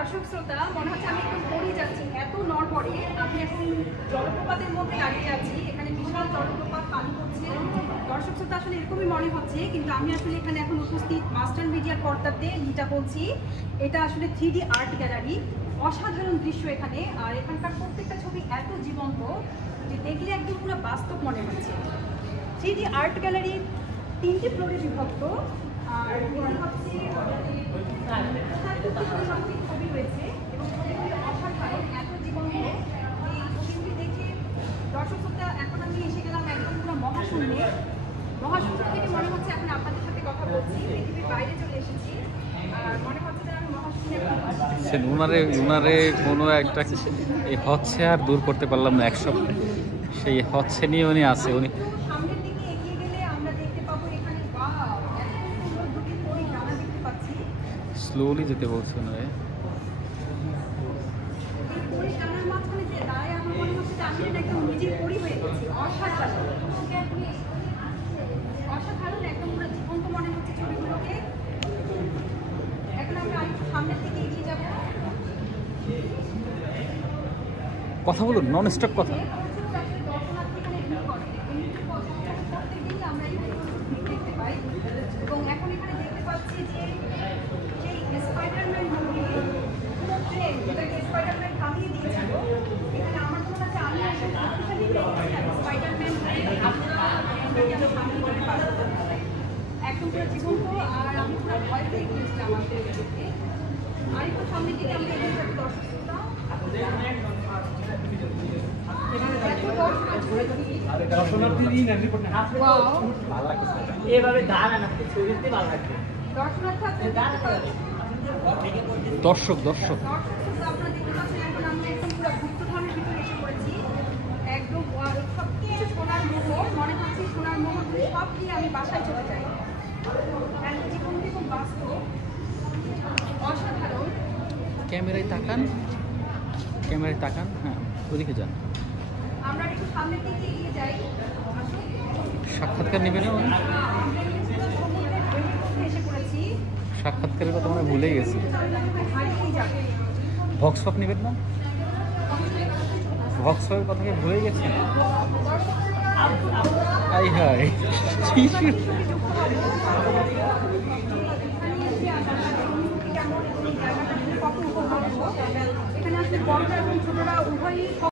দর্শক শ্রোতা, মনে হচ্ছে আমি একটু পড়ে যাচ্ছি, এত নড়বড়ে। আমি এখন জলপ্রপাতের মধ্যে দাঁড়িয়ে আছি, এখানে বিশাল জলপ্রপাত পানি পড়ছে। দর্শক শ্রোতা, আসলে এরকমই মনে হচ্ছে, কিন্তু আমি আসলে এখানে এখন উপস্থিত মাস্টার মিডিয়ার পর্দাতে লিটা বলছি। এটা আসলে 3D আর্ট গ্যালারি, অসাধারণ দৃশ্য এখানে। আর এখানকার প্রত্যেকটা ছবি এত জীবন্ত যে দেখলে একদম পুরো বাস্তব মনে হচ্ছে। 3D আর্ট গ্যালারি 3টি ফ্লোরে বিভক্ত। আর এখানে হচ্ছে ছবি রয়েছে এবং ছবিগুলি অসাধারণ, এত জীবন্ত। এই ছবিগুলি দেখে দর্শক শ্রোতা, এখন আমি এসে গেলাম একদম পুরো মহাশূন্যে। মহাশূন্য থেকে মনে হচ্ছে এখন আপনাদের সাথে কথা বলছি, পৃথিবীর বাইরে চলে এসেছি। আর মনে হচ্ছে যে আমি মহাশূন্যে উনারে কোনো একটা এই হচ্ছে আর দূর করতে পারলাম না, এক সপ্তাহে সেই হচ্ছে নিয়ে উনি আছে। উনি সামনের দিকে এগিয়ে গেলে আমরা দেখতে পাবো এখানে এত সুন্দর দুটি পরী ডানা দেখতে পাচ্ছি। স্লোলি যেতে বলছে ওনারে। এই পরী ডানার মাঝখানে যে দাঁড়ায়, আমার মনে হচ্ছে যে আমি একদম নিজের পরী হয়ে গেছি। অসাধারণ অসাধারণ, একদম পুরো জীবন্ত মনে হচ্ছে ছবিগুলোকে। এখন আমরা আরেকটু সামনের দিকে এগিয়ে যাবো। কথা বলুন, নন স্টপ কথা। এবং এখন এখানে দেখতে পাচ্ছি যে সেই স্পাইডারম্যান মুভি যেটাকে স্পাইডারম্যান থামিয়ে দিয়েছিল, এখানে আমার মনে হচ্ছে আমি স্পাইডারম্যান একদম পুরো জীবন্ত। আর আমি পুরো ভয় পেয়ে গিয়েছিলাম আমাদের দেখতে। আরেকটু সামনে দিকে আমরা এগিয়ে যাবো দর্শক শ্রোতা। দর্শক দর্শক আপনারা দেখতে পাচ্ছেন, এখন আমরা একদম পুরো গুপ্তধনের ভিতরে এসে পড়েছি। একদম সবকিছু সোনার মোহর, মনে হচ্ছে সোনার মোহরগুলি সব দিয়ে আমি বাসায় চলে যাই। একটা জীবন এবং বাস্তব, অসাধারণ। ক্যামেরায় তাকান, ক্যামেরায় তাকান, হ্যাঁ ওদিকে যান। আমরা একটু সামনের দিকে এগিয়ে যাই। সাক্ষাৎকার নেবেন না? আমরা সমুদ্রের ঢেউয়ের মধ্যে এসে পড়েছি। সাক্ষাৎকারের কথা আমরা ভুলেই গেছি। হারিয়ে যাবে। ভক্স পপ নেবেন না? ভক্স পপের কথা কি ভুলে গেছেন? আই হাই এখানে আসলে বড়রা এবং ছোটরা উভয়ই